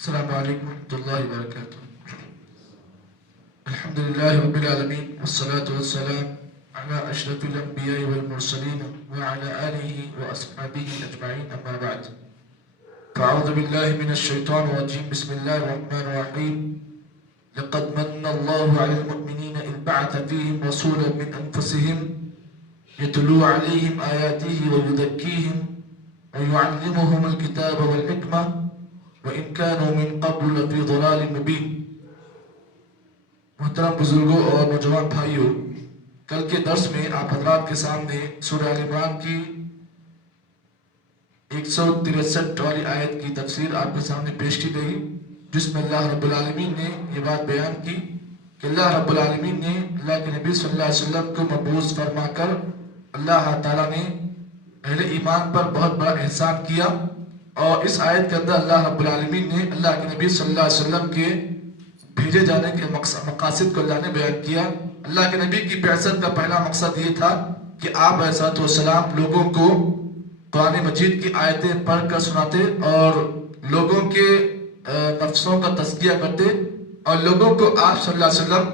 السلام علیکم ورحمۃ اللہ وبرکاتہ۔ الحمد للہ رب العالمین والصلاة والسلام علی اشرف الانبیاء والمرسلین وعلی آلہ واصحابہ اجمعین، اما بعد فاعوذ باللہ من الشیطان الرجیم، بسم اللہ الرحمن الرحیم۔ لقد من اللہ علی المؤمنین اذ بعث فیہم رسولا من انفسہم یتلو علیہم آیاتہ ویزکیہم ویعلمہم الکتاب والحکمہ وَإِن كَانُوا مِن قَبْلُ لَفِي ضَلَالٍ مُبِينٍ۔ محترم بزرگوں اور نوجوان بھائیوں، کل کے درس میں آپ حضرات کے سامنے سورہ آل عمران کی 163 والی آیت کی تفسیر آپ کے سامنے پیش کی گئی، جس میں اللہ رب العالمین نے یہ بات بیان کی کہ اللہ رب العالمین نے اللہ کے نبی صلی اللہ علیہ وسلم کو مبعوث فرما کر اللہ تعالیٰ نے اہل ایمان پر بہت بڑا احسان کیا۔ اور اس آیت کے اندر اللہ رب العالمین نے اللہ کے نبی صلی اللہ علیہ وسلم کے بھیجے جانے کے مقاصد کو اللہ نے بیان کیا۔ اللہ کے نبی کی بعثت کا پہلا مقصد یہ تھا کہ آپ علیہ السلام لوگوں کو قرآن مجید کی آیتیں پڑھ کر سناتے اور لوگوں کے نفسوں کا تزکیہ کرتے اور لوگوں کو آپ صلی اللہ علیہ وسلم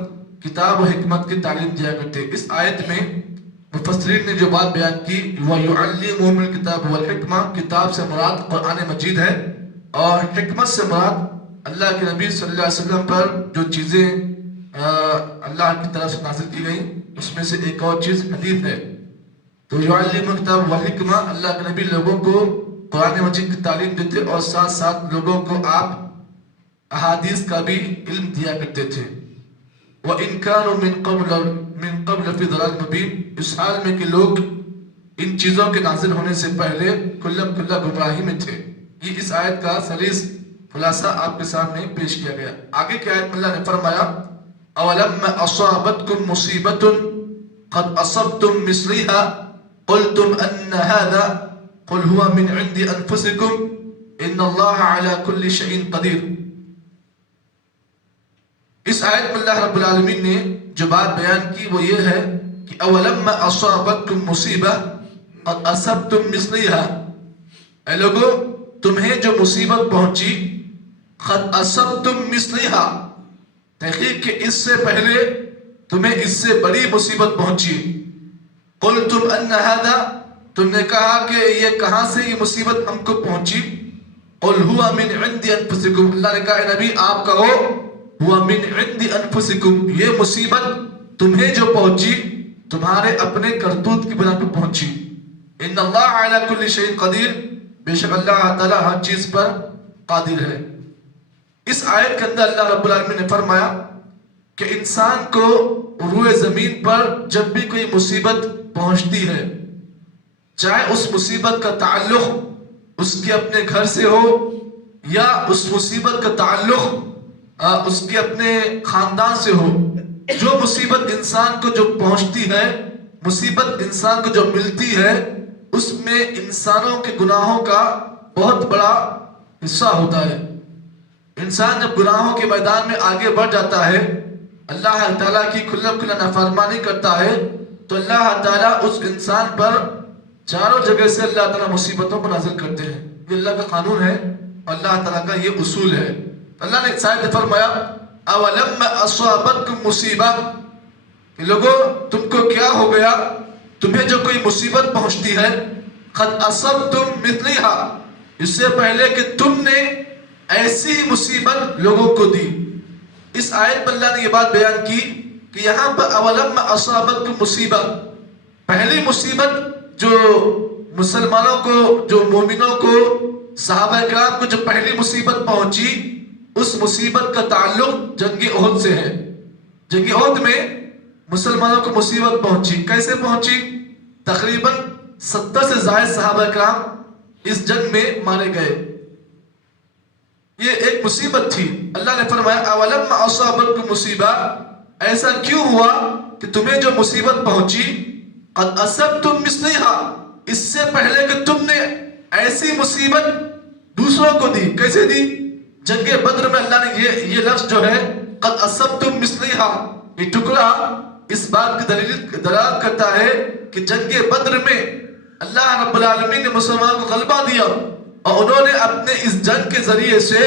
کتاب و حکمت کی تعلیم دیا کرتے۔ اس آیت میں مفسرین نے جو بات بیان کی وَيُعَلِّمُهُمُ الْكِتَابَ وَالْحِكْمَةَ، کتاب سے مراد قرآن مجید ہے اور حکمت سے مراد اللہ کے نبی صلی اللہ علیہ وسلم پر جو چیزیں اللہ کی طرف سے نازل کی گئیں اس میں سے ایک اور چیز حدیث ہے۔ تو یعلم الکتاب والحکمہ، اللہ کے نبی لوگوں کو قرآن مجید کی تعلیم دیتے اور ساتھ ساتھ لوگوں کو آپ احادیث کا بھی علم دیا کرتے تھے۔ وَإِن كَانُوا مِن قَبْلَ فِي ضَلَالٍ مُبِينٍ، اس حال میں کہ لوگ ان چیزوں کے نازل ہونے سے پہلے کلم کلا گمراہی میں تھے۔ یہ اس آیت کا سلیس خلاصہ آپ کے سامنے پیش کیا گیا۔ آگے کی آیت میں اللہ نے فرمایا أَوَلَمَّ أَصَابَتْكُم مُّصِيبَةٌ قَدْ أَصَبْتُم مِّثْلِهَا قُلْتُمْ أَنَّ هَٰذَا قُلْ هُوَ مِنْ عِندِ أَنفُسِكُمْ إِنَّ اللَّهَ عَلَىٰ كُلِّ شَيْءٍ قَدِيرٌ۔ اس آیت میں اللہ رب العالمین نے جو بات بیان کی وہ یہ ہے کہ اولم اصابتکم مصیبہ قد اصبتم مثلها، اے لوگو تمہیں جو مصیبت پہنچی قد اصبتم مثلها، تحقیق کہ اس سے پہلے تمہیں اس سے بڑی مصیبت پہنچی۔ قلتم ان هذا، تم نے کہا کہ یہ کہاں سے یہ مصیبت ہم کو پہنچی۔ قل هو من عند انفسکم، اللہ نے کہا اے نبی آپ کہو هو من عند انفسکم، یہ مصیبت تمہیں جو پہنچی تمہارے اپنے کرتوت کی بنا پر پہنچی۔ ان اللہ علی کل شیء قدیر، بے شک اللہ تعالی ہر چیز پر قادر ہے۔ اس آیت کے اندر اللہ رب العالمین نے فرمایا کہ انسان کو روئے زمین پر جب بھی کوئی مصیبت پہنچتی ہے، چاہے اس مصیبت کا تعلق اس کے اپنے گھر سے ہو یا اس مصیبت کا تعلق اس کے اپنے خاندان سے ہو، جو مصیبت انسان کو جو پہنچتی ہے، مصیبت انسان کو جو ملتی ہے، اس میں انسانوں کے گناہوں کا بہت بڑا حصہ ہوتا ہے۔ انسان جب گناہوں کے میدان میں آگے بڑھ جاتا ہے، اللہ تعالیٰ کی کھلا کھلا نافرمانی کرتا ہے، تو اللہ تعالیٰ اس انسان پر چاروں جگہ سے اللہ تعالیٰ مصیبتوں کو نازل کرتے ہیں۔ یہ اللہ کا قانون ہے اور اللہ تعالیٰ کا یہ اصول ہے۔ اللہ نے شاید فرمایا اولم اصابتکم مصیبہ، کہ لوگو تم کو کیا ہو گیا، تمہیں جو کوئی مصیبت پہنچتی ہے قد اصبتم مثلها، اس سے پہلے کہ تم نے ایسی مصیبت لوگوں کو دی۔ اس آیت میں اللہ نے یہ بات بیان کی کہ یہاں پر اولم اصابتکم مصیبہ، پہلی مصیبت جو مسلمانوں کو، جو مومنوں کو، صحابہ کرام کو جو پہلی مصیبت پہنچی، اس مصیبت کا تعلق جنگ احد سے ہے۔ جنگ احد میں مسلمانوں کو مصیبت پہنچی، کیسے پہنچی؟ تقریباً 70 سے زائد صحابہ کرام اس جنگ میں مارے گئے۔ یہ ایک مصیبت تھی۔ اللہ نے فرمایا اولم اصابتکم مصیبہ، ایسا کیوں ہوا کہ تمہیں جو مصیبت پہنچی قد اصبتم مثلها، اس سے پہلے کہ تم نے ایسی مصیبت دوسروں کو دی۔ کیسے دی؟ جنگ بدر میں اللہ نے یہ لفظ جو ہے قد اصبتم مثلها، یہ ٹکڑا اس بات کی دلالت کرتا ہے کہ جنگ بدر میں اللہ رب العالمین نے مسلمانوں کو غلبہ دیا اور انہوں نے اپنے اس جنگ کے ذریعے سے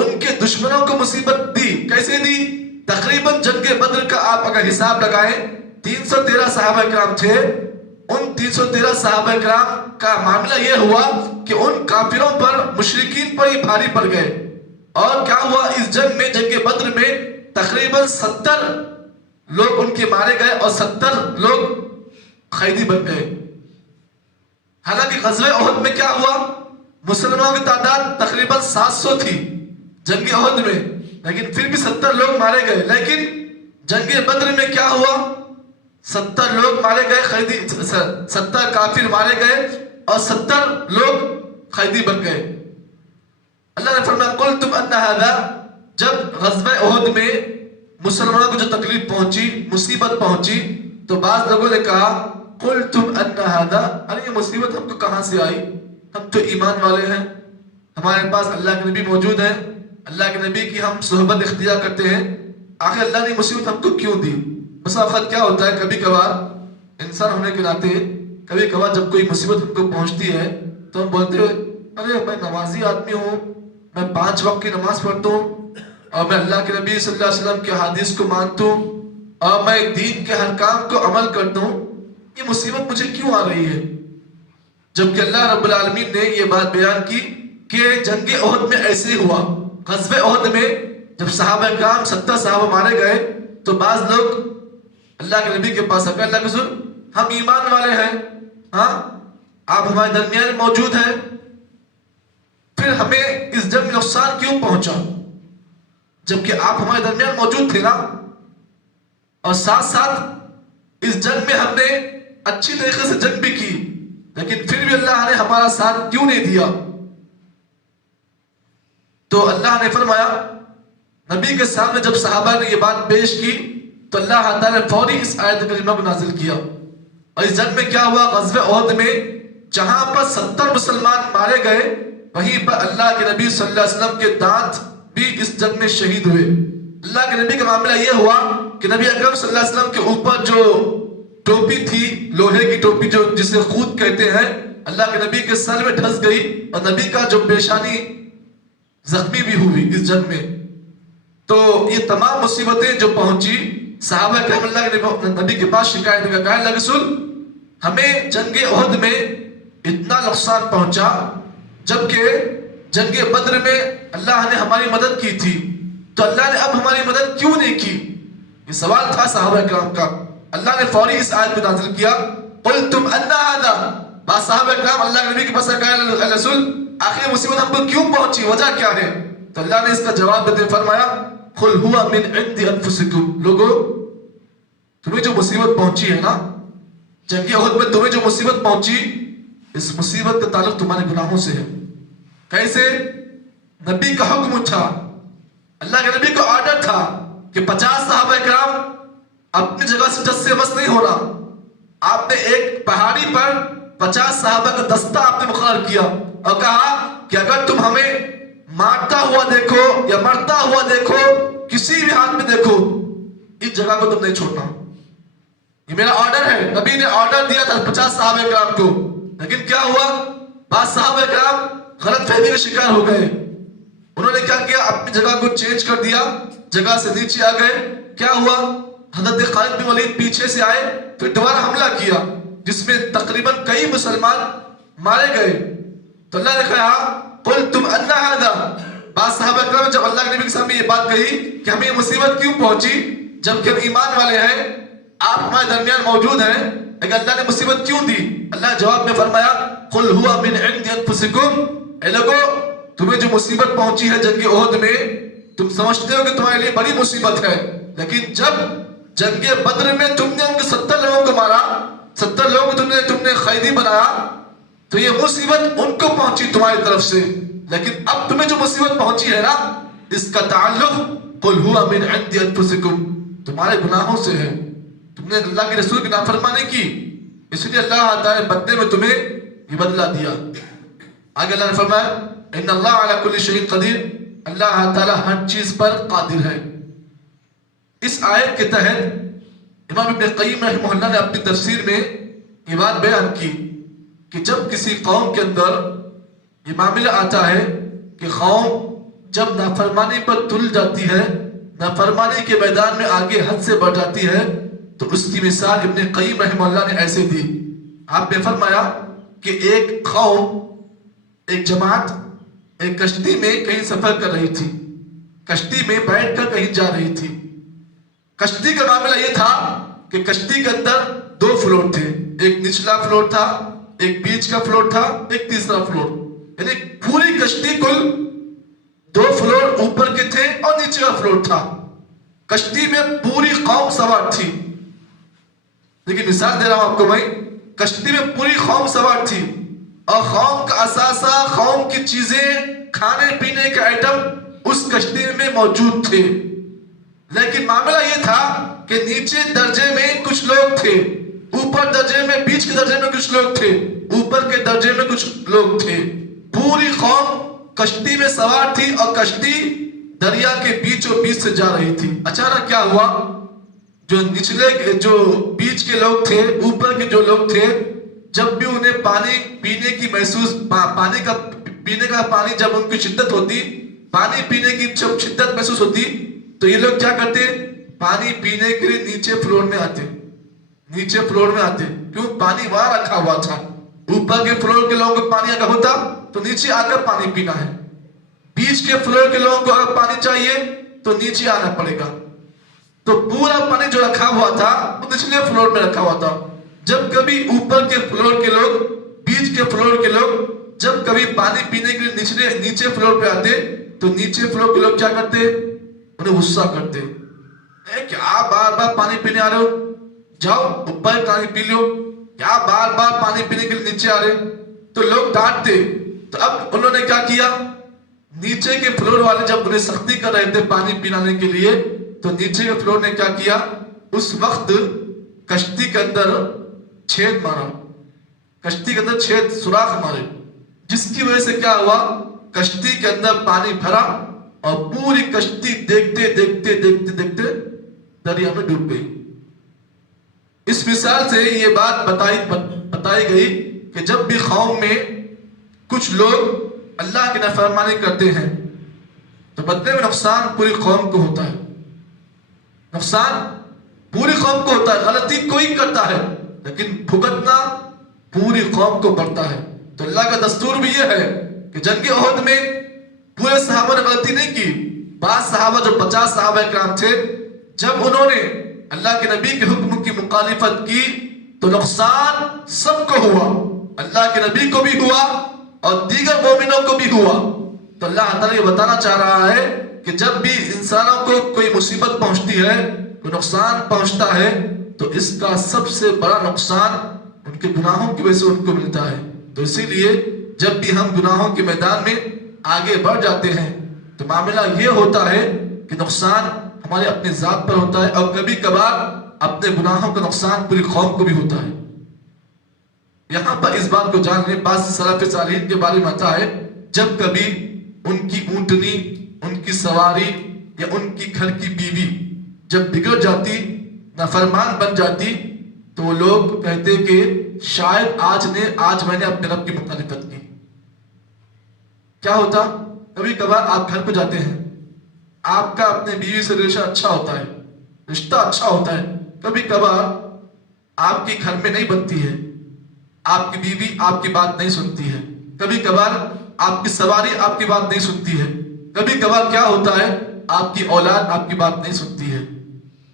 ان دشمنوں کو مصیبت دی. کیسے دی؟ تقریباً جنگ بدر کا آپ اگر حساب لگائیں 313 صحابہ کرام تھے. ان 313 صحابہ کرام کا معاملہ یہ ہوا کہ ان کافروں پر مشرکین پر ہی بھاری پڑ گئے. اور کیا ہوا اس جنگ میں، جنگ بدر میں تقریباً 70 لوگ ان کے مارے گئے اور 70 لوگ قیدی بن گئے. حالانکہ غزوہ احد میں کیا ہوا؟ مسلمانوں کی تعداد تقریباً 700 تھی جنگ احد میں، لیکن پھر بھی 70 لوگ مارے گئے. لیکن جنگ بدر میں کیا ہوا؟ 70 لوگ مارے گئے، 70 کافر مارے گئے اور 70 لوگ قیدی بن گئے. اللہ نے فرمایا قلتم ان ھذا، جب غزوہ احد میں مسلمانوں کو جو تکلیف پہنچی، مصیبت پہنچی، تو بعض لوگوں نے کہا قلتم ان ھذا، ارے یہ مصیبت ہم کو کہاں سے آئی؟ ہم تو ایمان والے ہیں، ہمارے پاس اللہ کے نبی موجود ہیں، اللہ کے نبی کی ہم صحبت اختیار کرتے ہیں، آخر اللہ نے مصیبت ہم کو کیوں دی؟ بس وقت کیا ہوتا ہے، کبھی کبھار انسان ہونے کے ناطے کبھی کبھار جب کوئی مصیبت ہم کو پہنچتی ہے تو ہم بولتے ہیں ارے میں نمازی آدمی ہوں، میں 5 وقت کی نماز پڑھتا ہوں اور میں اللہ کے نبی صلی اللہ علیہ وسلم کے حدیث کو مانتا ہوں اور میں دین کے ہر کام کو عمل کرتا ہوں، یہ مصیبت مجھے کیوں آ رہی ہے؟ جبکہ اللہ رب العالمین نے یہ بات بیان کی کہ جنگ احد میں ایسے ہوا. غزوہ احد میں جب صحابہ کرام 70 صحابہ مارے گئے تو بعض لوگ اللہ کے نبی کے پاس آ کر اللہ کے رسول ہم ایمان والے ہیں، ہاں آپ ہمارے درمیان موجود ہیں، پھر ہمیں اس جنگ میں نقصان کیوں پہنچا جبکہ آپ ہمارے درمیان موجود تھے نا، اور ساتھ ساتھ اس جنگ میں ہم نے اچھی طریقے سے جنگ بھی کی، لیکن پھر بھی اللہ نے ہمارا ساتھ کیوں نہیں دیا؟ تو اللہ نے فرمایا، نبی کے سامنے جب صحابہ نے یہ بات پیش کی تو اللہ تعالیٰ نے فوری اس آیت کریمہ کو نازل کیا. اور اس جنگ میں کیا ہوا؟ غزوہ احد میں جہاں پر 70 مسلمان مارے گئے وہیں پر اللہ کے نبی صلی اللہ علیہ وسلم کے دانت بھی اس جنگ میں شہید ہوئے. اللہ کے نبی کا معاملہ یہ ہوا کہ نبی اکرم صلی اللہ علیہ وسلم کے اوپر جو ٹوپی تھی، لوہے کی ٹوپی جو جسے خود کہتے ہیں، اللہ کے نبی کے سر میں ڈھس گئی اور نبی کا جو پیشانی زخمی بھی ہوئی اس جنگ میں. تو یہ تمام مصیبتیں جو پہنچی، صحابہ کرام اللہ کے نبی کے پاس شکایت کا کہا اللہ رسول ہمیں جنگ احد میں اتنا نقصان پہنچا جبکہ جنگ بدر میں اللہ نے ہماری مدد کی تھی، تو اللہ نے اب ہماری مدد کیوں نہیں کی؟ یہ سوال تھا صحابہ کرام کا. اللہ نے فوری اس آیت کو نازل کیا قلتم ان ھذا، بعض صحابہ کرام اللہ کے نبی کے پاس کہا اللہ رسول آخر مصیبت ہم کو کیوں پہنچی، وجہ کیا ہے؟ تو اللہ نے اس کا جواب دیتے فرمایا قل ہوا من عند انفسکم، لوگو تمہیں جو مصیبت پہنچی ہے نا جنگ احد میں، تمہیں جو مصیبت پہنچی اس مصیبت کا تعلق تمہارے گناہوں سے ہے. کیسے؟ نبی کا حکم تھا، اللہ کے نبی کو آرڈر تھا کہ 50 صحابہ کرام اپنی جگہ سے جس سے بس نہیں ہونا. آپ نے ایک پہاڑی پر 50 صحابہ کا دستہ آپ نے مقرر کیا اور کہا کہ اگر تم ہمیں مارتا ہوا دیکھو یا مرتا ہوا دیکھو، کسی بھی حال میں دیکھو، اس جگہ کو تم نہیں چھوڑنا. یہ میرا آرڈر ہے. نبی نے آرڈر دیا تھا 50 صحابہ کرام کو، لیکن کیا ہوا؟ بعض صحابہ کرام غلط فہمی کا شکار ہو گئے. انہوں نے کیا کیا؟ اپنی جگہ کو چینج کر دیا، جگہ سے نیچے آ گئے. کیا ہوا؟ حضرت خالد بن ولید پیچھے سے آئے، پھر دوبارہ حملہ کیا جس میں تقریباً کئی مسلمان مارے گئے. تو اللہ نے کہا قلتم ان ھذا، بعض صحابہ کرام جب اللہ کے نبی کے سامنے یہ بات کہی کہ ہمیں یہ مصیبت کیوں پہنچی جبکہ ہم ایمان والے ہیں، آپ ہمارے درمیان موجود ہیں، لیکن اللہ نے مصیبت کیوں دی؟ اللہ جواب میں فرمایا قل ہوا من عند انفسکم، اے لوگو تمہیں جو مصیبت پہنچی ہے جنگ احد میں تم سمجھتے ہو کہ تمہارے لیے بڑی مصیبت ہے، لیکن جب جنگ بدر میں تم نے ان کے 70 لوگوں کو مارا، 70 لوگوں کو تم نے قیدی بنایا، تو یہ مصیبت ان کو پہنچی تمہاری طرف سے، لیکن اب تمہیں جو مصیبت پہنچی ہے نا اس کا تعلق قل ہوا من عند انفسکم، تمہارے گناہوں سے ہے، تم نے اللہ کے رسول کی نافرمانی کی، اس لیے اللہ تعالی نے بدلے میں تمہیں یہ بدلہ دیا. آگے اللہ نے فرمایا ان اللہ علی کل شیء قدیر، اللہ تعالی ہر چیز پر قادر ہے. اس آیت کے تحت امام ابن قیم رحمہ اللہ نے اپنی تفسیر میں یہ بات بیان کی کہ جب کسی قوم کے اندر یہ معاملہ آتا ہے کہ قوم جب نافرمانی پر تل جاتی ہے، نافرمانی کے میدان میں آگے حد سے بڑھ جاتی ہے، تو اس کی مثال ابن قیم رحمہ اللہ نے ایسے دی. آپ نے فرمایا کہ ایک قوم، ایک جماعت ایک کشتی میں کہیں سفر کر رہی تھی، کشتی میں بیٹھ کر کہیں جا رہی تھی. کشتی کا معاملہ یہ تھا کہ کشتی کے اندر 2 فلور تھے، ایک نچلا فلور تھا، ایک بیچ کا فلور تھا، ایک تیسرا فلور. یعنی پوری کشتی کل 2 فلور اوپر کے تھے اور نیچے کا فلور تھا. کشتی میں پوری قوم سوار تھی. لیکن مثال دے رہا ہوں آپ کو بھائی، کشتی میں پوری قوم سوار تھی اور قوم کا اثاثہ، قوم کی چیزیں، کھانے پینے کے آئٹم اس کشتی میں موجود تھے. لیکن معاملہ یہ تھا کہ نیچے درجے میں کچھ لوگ تھے، اوپر درجے میں، بیچ کے درجے میں کچھ لوگ تھے، اوپر کے درجے میں کچھ لوگ تھے. پوری قوم کشتی میں سوار تھی اور کشتی دریا کے بیچوں بیچ سے جا رہی تھی. اچانک کیا ہوا، جو نچلے، جو بیچ کے لوگ تھے، اوپر کے جو لوگ تھے، جب بھی انہیں پانی پینے کی محسوس، پینے کا پانی جب ان کی شدت ہوتی، پانی پینے کی جب شدت محسوس ہوتی، تو یہ لوگ کیا کرتے، پانی پینے کے لیے نیچے فلور میں آتے، نیچے فلور میں آتے. کیوں؟ پانی وہاں رکھا ہوا تھا. اوپر کے فلور کے لوگوں کو پانی اگر ہوتا تو نیچے آ کر پانی پینا ہے، بیچ کے فلور کے لوگوں کو اگر پانی چاہیے تو نیچے آنا پڑے گا. تو پورا پانی جو رکھا ہوا تھا وہ نچلے فلور میں رکھا ہوا تھا. جب کبھی اوپر کے فلور کے لوگ، بیچ کے فلور کے لوگ جب کبھی پانی پینے کے لیے نیچے فلور پہ آتے تو نیچے فلور کے لوگ کیا کرتے، انہیں غصہ کرتے، کیا بار بار پانی پینے آ رہے ہو، جاؤ اوپر پانی پی لو، کیا بار بار پانی پینے کے لیے نیچے آ رہے. تو لوگ ڈانٹتے. تو اب انہوں نے کیا کیا، نیچے کے فلور والے جب انہیں سختی کر رہے تھے پانی پلانے کے لیے، تو نیچے کے فلور نے کیا کیا، اس وقت کشتی کے اندر چھید مارا، کشتی کے اندر چھید، سوراخ مارے، جس کی وجہ سے کیا ہوا، کشتی کے اندر پانی بھرا اور پوری کشتی دیکھتے دیکھتے دیکھتے دیکھتے دریا میں ڈوب گئی. اس مثال سے یہ بات بتائی گئی کہ جب بھی قوم میں کچھ لوگ اللہ کی نافرمانی کرتے ہیں تو بدلے میں نقصان پوری قوم کو ہوتا ہے. نقصان پوری قوم کو ہوتا ہے. غلطی کوئی کرتا ہے لیکن بھگتنا پوری قوم کو پڑتا ہے. تو اللہ کا دستور بھی یہ ہے کہ جنگ احد میں پورے صحابہ نے غلطی نہیں کی. بعض صحابہ جو 50 صحابہ کرام تھے، جب انہوں نے اللہ کے نبی کے حکم کی مخالفت کی تو نقصان سب کو ہوا، اللہ کے نبی کو بھی ہوا اور دیگر مومنوں کو بھی ہوا. تو اللہ تعالیٰ یہ بتانا چاہ رہا ہے کہ جب بھی انسانوں کو کوئی مصیبت پہنچتی ہے، کوئی نقصان پہنچتا ہے، تو اس کا سب سے بڑا نقصان ان کے گناہوں کی وجہ سے ان کو ملتا ہے. تو اسی لیے جب بھی ہم گناہوں کے میدان میں آگے بڑھ جاتے ہیں تو معاملہ یہ ہوتا ہے کہ نقصان ہمارے اپنے ذات پر ہوتا ہے اور کبھی کبھار اپنے گناہوں کا نقصان پوری قوم کو بھی ہوتا ہے. یہاں پر اس بات کو جان لیں، بعض سلف صالحین کے بارے میں آتا ہے جب کبھی ان کی اونٹنی، ان کی سواری یا ان کی گھر کی بیوی جب بگڑ جاتی، نافرمان بن جاتی، تو وہ لوگ کہتے کہ شاید آج میں نے اپنے رب کی مخالفت کی. کیا ہوتا، کبھی کبھار آپ گھر پہ جاتے ہیں، آپ کا اپنے بیوی سے ریلیشن اچھا ہوتا ہے، رشتہ اچھا ہوتا ہے، کبھی کبھار آپ کی گھر میں نہیں بنتی ہے، آپ کی بیوی آپ کی بات نہیں سنتی ہے، کبھی کبھار آپ کی سواری آپ کی بات نہیں سنتی ہے، کبھی کبھار کیا ہوتا ہے، آپ کی اولاد آپ کی بات نہیں سنتی ہے.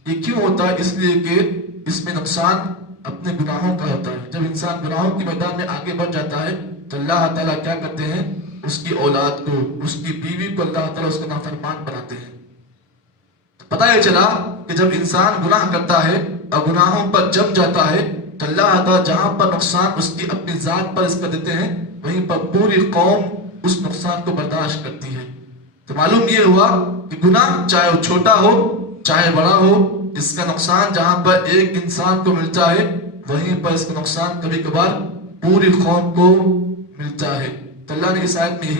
یہ کیوں ہوتا ہے؟ اس لیے کہ اس میں نقصان اپنے گناہوں کا ہوتا ہے. جب انسان گناہوں کے میدان میں آگے بڑھ جاتا ہے تو اللہ تعالیٰ کیا کرتے ہیں، اس کی اولاد کو، اس کی بیوی کو اللہ تعالیٰ اس کا نافرمان بناتے ہیں. پتہ یہ چلا کہ جب انسان گناہ کرتا ہے اور گناہوں پر جم جاتا ہے تو اللہ تعالیٰ جہاں پر نقصان اس کی اپنی ذات پر اس کا دیتے ہیں، وہیں پر پوری قوم اس نقصان کو برداشت کرتی ہے. تو معلوم یہ ہوا کہ گناہ چاہے وہ چھوٹا ہو چاہے بڑا ہو، اس کا نقصان جہاں پر ایک انسان کو ملتا ہے وہیں پر اس کا نقصان کبھی کبھار پوری قوم کو ملتا ہے. تو اللہ نے اس آیت میں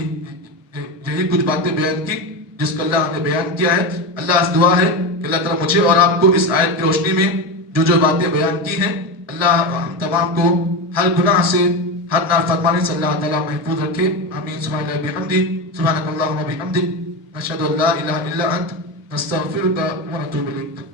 یہی کچھ باتیں بیان کی جس کو اللہ نے بیان کیا ہے. اللہ سے دعا ہے کہ اللہ تعالیٰ مجھے اور آپ کو اس آیت کی روشنی میں جو باتیں بیان کی ہیں، اللہ ہم تمام کو ہر گناہ سے، ہر نافرمانی سے اللہ تعالیٰ محفوظ رکھے. آمین. سبحان اللہ بحمدہ، سبحانک اللہم وبحمدک، نشهد ان لا اله الا انت نستغفرك ونتوب اليك.